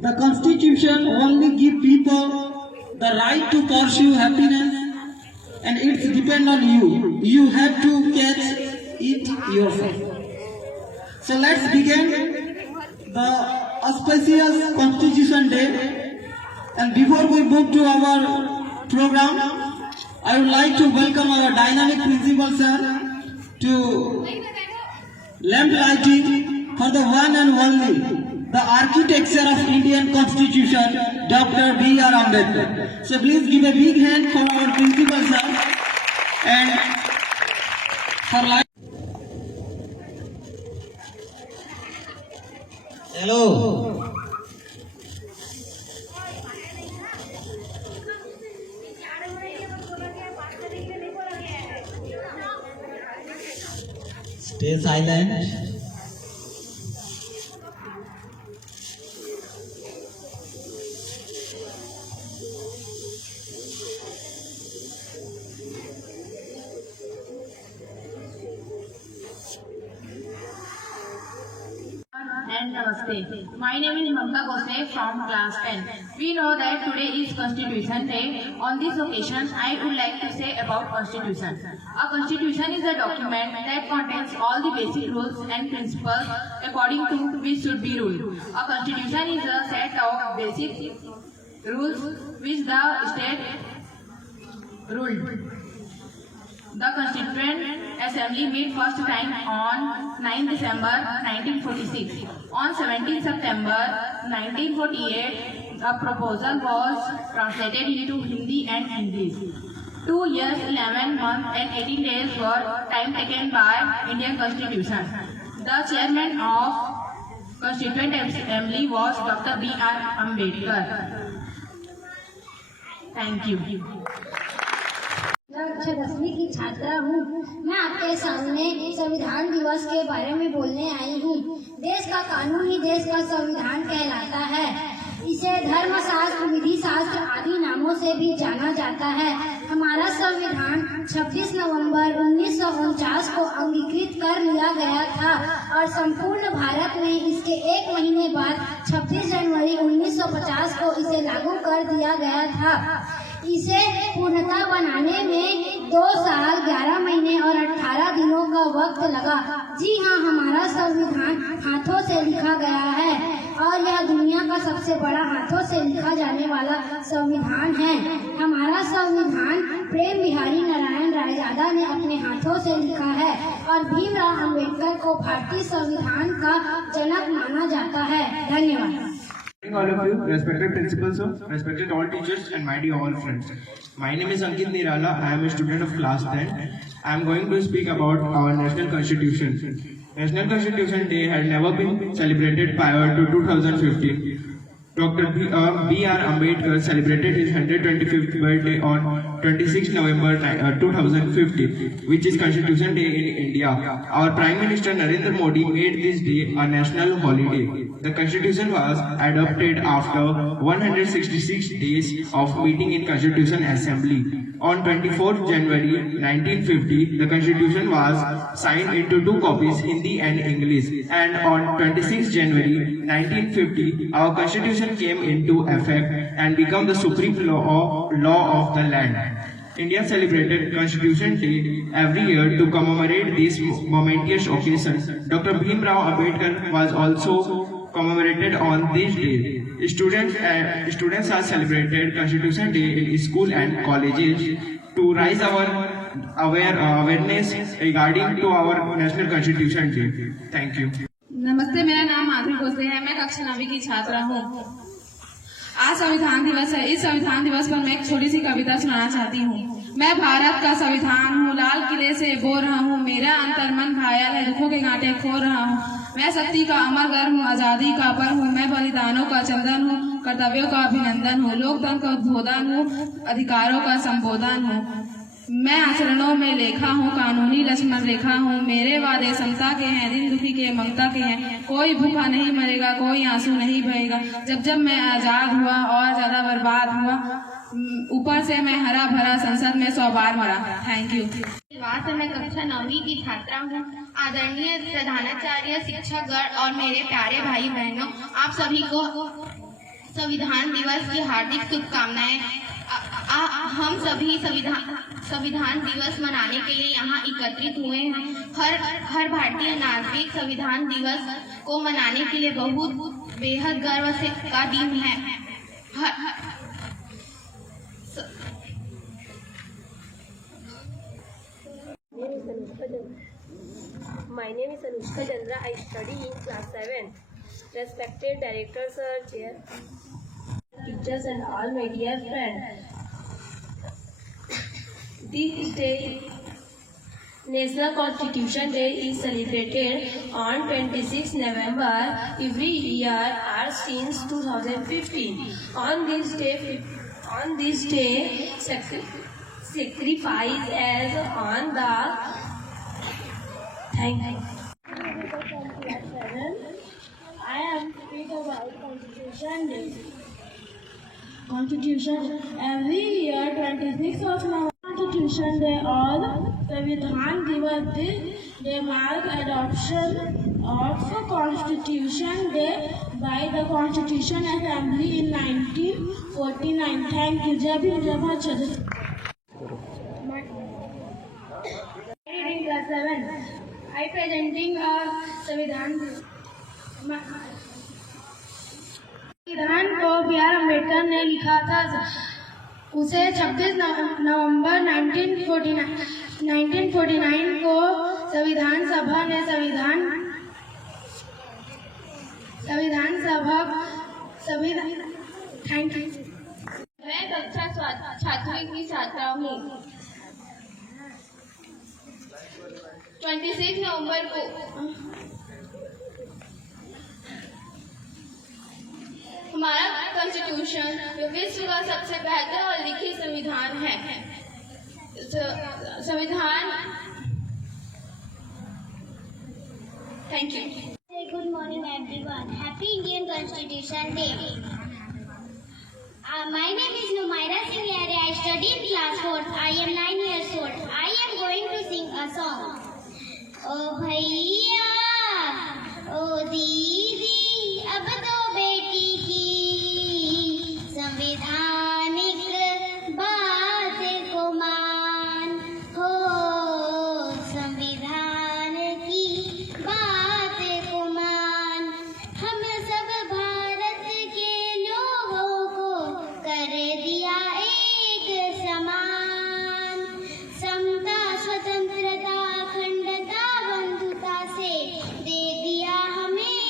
The Constitution only gives people the right to pursue happiness, and it depends on you. You have to catch it yourself. So let's begin the auspicious Constitution Day. And before we move to our program, I would like to welcome our dynamic principal sir to lamp lighting for the one and only the architecture of Indian Constitution, Dr. B.R. Ambedkar. So please give a big hand for our principal sir and for life. Hello. Stay silent. And Namaste. My name is Mamta Gose from class 10. We know that today is Constitution Day. On this occasion, I would like to say about Constitution. A Constitution is a document that contains all the basic rules and principles according to which should be ruled. A Constitution is a set of basic rules which the state ruled. The Constituent Assembly met first time on 9 December 1946. On 17 September 1948, a proposal was translated into Hindi and English. 2 years, 11 months and 18 days were time taken by Indian Constitution. The chairman of Constituent Assembly was Dr. B.R. Ambedkar. Thank you. कक्षा 10वीं की छात्रा हूँ। मैं आपके सामने संविधान दिवस के बारे में बोलने आई हूँ। देश का कानून ही देश का संविधान कहलाता है। इसे धर्मशास्त्र, विधि शास्त्र आदि नामों से भी जाना जाता है। हमारा संविधान 26 नवंबर 1949 को अंगीकृत कर लिया गया था और संपूर्ण भारत में इसके एक महीने बाद 26 जनवरी 1950 को इसे लागू कर दिया गया था। इसे पूर्णता बनाने में 2 साल 11 महीने और 18 दिनों का वक्त लगा। जी हाँ, हमारा संविधान हाथों से लिखा गया है और यह दुनिया का सबसे बड़ा हाथों से लिखा जाने वाला संविधान है। हमारा संविधान प्रेम बिहारी नारायण रायजादा ने अपने हाथों से लिखा है और भीमराव अंबेडकर को भारतीय संविधान का जनक माना जाता है। धन्यवाद। All of you, respected principals, respected all teachers and my dear all friends. My name is Ankit Nirala. I am a student of class 10. I am going to speak about our national constitution. National Constitution Day had never been celebrated prior to 2015. Dr. B.R. Ambedkar celebrated his 125th birthday on 26 November 2015, which is Constitution Day in India. Our Prime Minister Narendra Modi made this day a national holiday. The Constitution was adopted after 166 days of meeting in Constitution Assembly. On 24th January 1950, the Constitution was signed into 2 copies, Hindi and English. And on 26th January 1950, our Constitution came into effect and became the supreme law of the land. India celebrated Constitution Day every year to commemorate this momentous occasion. Dr. Bhimrao Ambedkar was also commemorated on this day. Students are celebrated Constitution Day in school and colleges to raise our awareness regarding to our National Constitution Day. Thank you. नमस्ते, मेरा नाम माधुरी भोसले है। मैं कक्षा 9वीं की छात्रा हूँ। आज संविधान दिवस है। इस संविधान दिवस पर मैं एक छोटी सी कविता सुनाना चाहती हूँ। मैं भारत का संविधान हूँ, लाल किले से बोल रहा हूँ, मेरा अंतर्मन घायल है, दुखों के कांटे खो रहा हूँ। मैं शक्ति का अमर गर्व हूँ, आजादी का पर हूँ, मैं बलिदानों का चंदन हूँ, कर्तव्यों का अभिनंदन हूँ, लोकतंत्र का उद्बोधन हूँ, अधिकारों का संबोधन हूँ। मैं आचरणों में लेखा हूँ, कानूनी लक्ष्मण रेखा हूँ, मेरे वादे समता के हैं, दिन दुखी के ममता के हैं। कोई भूखा नहीं मरेगा, कोई आंसू नहीं बहेगा। जब जब मैं आजाद हुआ और ज्यादा बर्बाद हुआ, ऊपर से मैं हरा भरा संसद में 100 बार मरा। Thank you. मैं कक्षा 9वीं की छात्रा हूँ। आदरणीय प्रधानाचार्य, शिक्षकगण और मेरे प्यारे भाई बहनों, आप सभी को संविधान दिवस की हार्दिक शुभकामनाएं। हम सभी संविधान दिवस मनाने के लिए यहाँ एकत्रित हुए हैं। हर भारतीय नागरिक संविधान दिवस को मनाने के लिए बहुत बेहद गर्व का दिन है। My name is Anushka Chandra. I study in class 7. Respected director, sir, chair, teachers and all my dear friends. This day, National Constitution Day is celebrated on 26 November every year since 2015. On this day, sacrifice as on the Thank you. I am speaking about Constitution Day. Constitution every year 26th of November. Constitution Day or संविधान दिवस day mark adoption of Constitution Day by the Constitution Assembly in 1949. Thank you. जय भीम जय भारत जय Reading class 7. I presenting a संविधान को B are Ambedkar ने लिखा था। उसे 26 नवंबर 1949 को संविधान सभा ने थैंक यू। मैं कक्षा छात्रवी की छात्रा हूँ। 26 नवंबर को हमारा कॉन्स्टिट्यूशन विश्व का सबसे बेहतर और लिखित संविधान है। संविधान thank you. Good morning everyone. Happy Indian Constitution Day. My name is Numaira Singh. I study in class 4. I am 9 years old. I am going to sing a song. ओ भैया ओ दीदी अब तो बेटी की संवैधानिक बात को मान हो। संविधान की बात को मान। हम सब भारत के लोगों को कर दिया एक समान। समता स्वतंत्रता अखंडता बंधुता से दे दिया हमें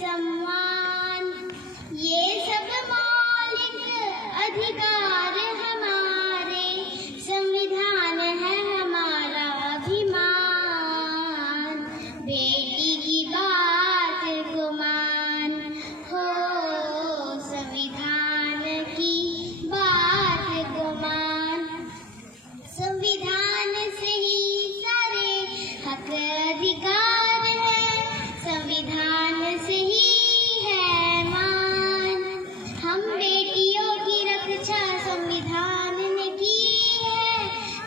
सम्मान। ये सब मौलिक अधिकार हमारे, संविधान है हमारा अभिमान। बेटी की बात को मान हो। संविधान की बात को मान। संविधान से ही सारे हक अधिकार है। संविधान से ही है मान। हम बेटियों की रक्षा संविधान ने की है।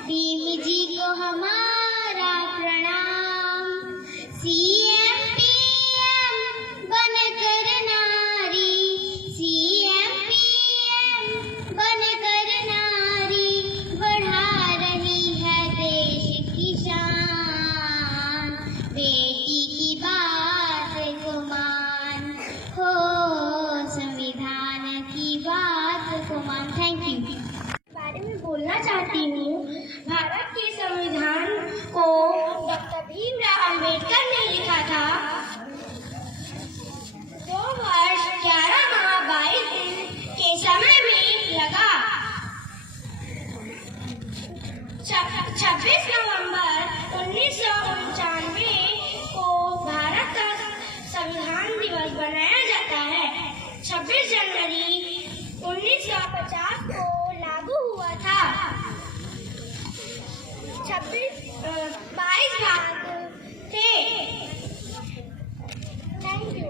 भीम जी को हमारा प्रणाम। सीएम पीएम बनकर नारी, सीएम पीएम बनकर नारी बढ़ा रही है देश की शान। बेटी की बात को मान हो। संविधान की बात को मान। Thank you. बारे में बोलना चाहती हूँ। भारत के संविधान को डॉक्टर भीमराव अंबेडकर ने लिखा था। 2 वर्ष 11 माह 22 दिन के समय में लगा। 26 नवंबर 1999 को भारत का संविधान दिवस मनाया जाता है। 26 जनवरी 1950 को लागू हुआ था। 22 भाग थे। Thank you.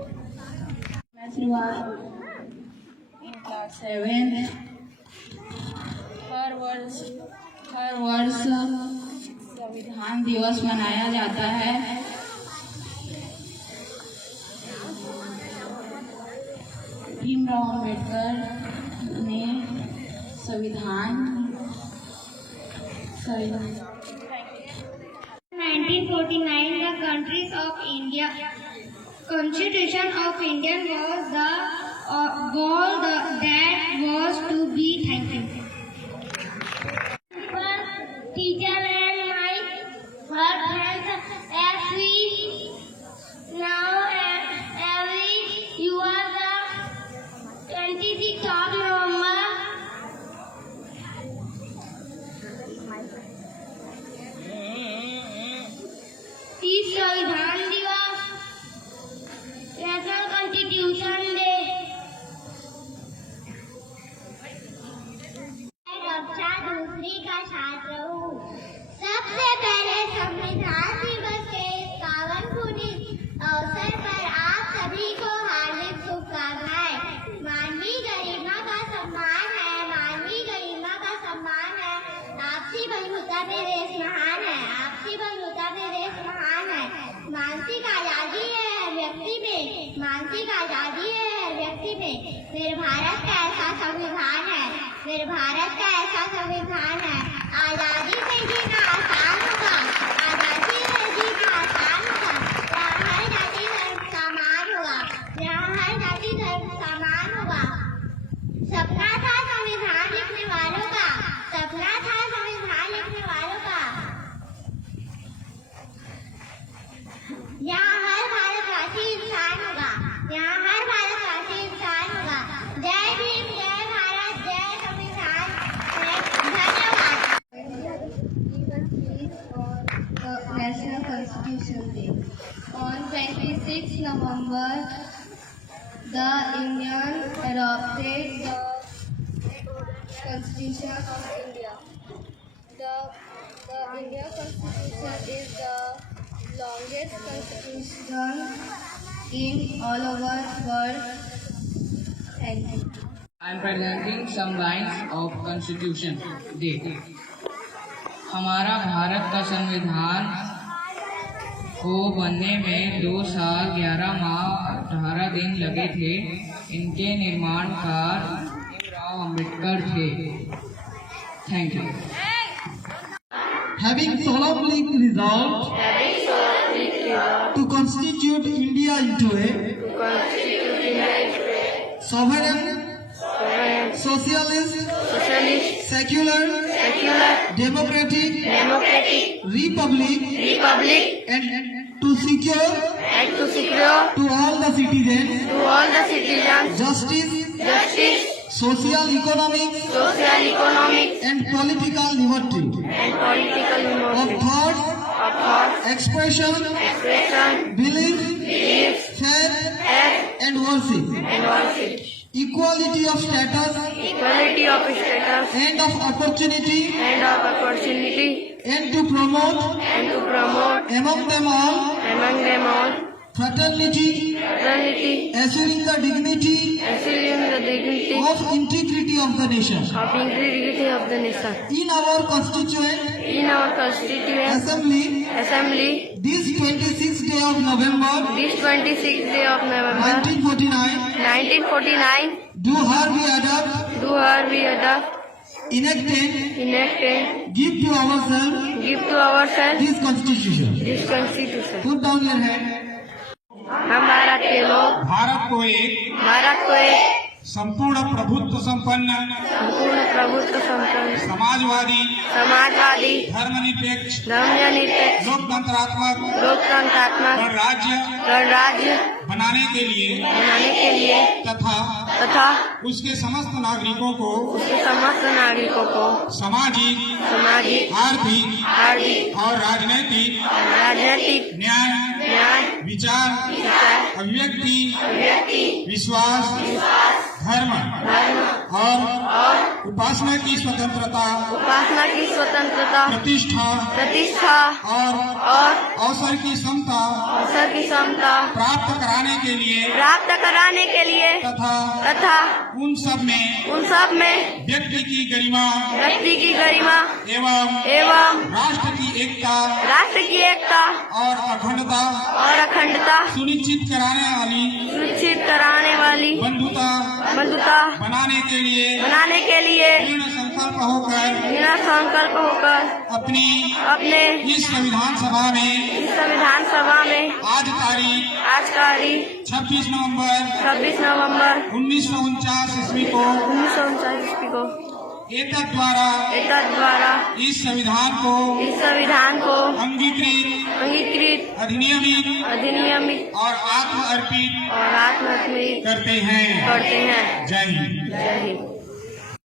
in class 7 हर वर्ष संविधान दिवस मनाया जाता है। भीमराव अम्बेडकर ने संविधान 1949, the countries of India, Constitution of India was the goal that was to be. Thank you. Teacher and my friends, as we now you are the 26th of November. इस संविधान दिवस, नेशनल कॉन्स्टिट्यूशन डे। कक्षा दूसरी का छात्र हूँ। सबसे पहले संविधान दिवस के पावन पुनीत अवसर पर आप सभी को हार्दिक शुभकामनाएं। मानवीय गरिमा का सम्मान है, मानवीय गरिमा का सम्मान है। आपसी बंधुता में देश महान है, आपसी बंधुता में देश महान है। मानसिक आजादी है व्यक्ति में, मानसिक आजादी है व्यक्ति में। मेरे भारत का ऐसा संविधान है, मेरे भारत का ऐसा संविधान है। आजादी से जीना आसान होगा, आजादी से जीना आसान होगा। यहाँ हर जाति धर्म समान होगा, यहाँ हर जाति धर्म समान होगा। सपना था संविधान लिखने वालों का, सपना था संविधान लिखने वालों का। यहाँ हर भारतवासी इंसान होगा, यहाँ हर भारतवासी इंसान होगा। जय भीम, जय भारत, जय संविधान। धन्यवाद। National Constitution Day. On 26 November, the Indian adopted the Constitution of India. The Indian Constitution is the longest constitution in all over the world. Thank you. I am presenting some lines of Constitution Day. हमारा भारत का संविधान को बनने में 2 साल 11 माह 18 दिन लगे थे। इनके निर्माणकार भीमराव अम्बेडकर थे। Thank you. Having solemnly resolved to constitute India into a sovereign, socialist, secular, democratic, republic, and to secure to all the citizens justice, social, economic, and political liberty of thought, expression, belief, faith, and worship. Equality of status and of opportunity and to promote among them all fraternity, assuring the dignity of integrity of the nation. In our constituent assembly, this 26th day of November 1949, do hereby adopt, enacted, give to ourselves this constitution. Put down your hand. हम भारत के लोग भारत को एक संपूर्ण प्रभुत्व संपन्न समाजवादी धर्मनिरपेक्ष लोकतंत्रात्मक गणराज्य बनाने के लिए तथा उसके समस्त नागरिकों को सामाजिक आर्थिक और राजनीतिक न्याय विचार अभिव्यक्ति विश्वास धर्म और उपासना की स्वतंत्रता प्रतिष्ठा और अवसर की समता प्राप्त कराने के लिए तथा उन सब में व्यक्ति की गरिमा एवं राष्ट्र की एकता और अखंडता सुनिश्चित कराने वाली बंधुता बनाने के लिए दृढ़ संकल्प होकर अपने इस संविधान सभा में आज तारीख 26 नवंबर 1949 ईस्वी को एतद द्वारा इस संविधान को अंगीकृत अधिनियमित और आत्म अर्पित करते हैं। जय हिंद।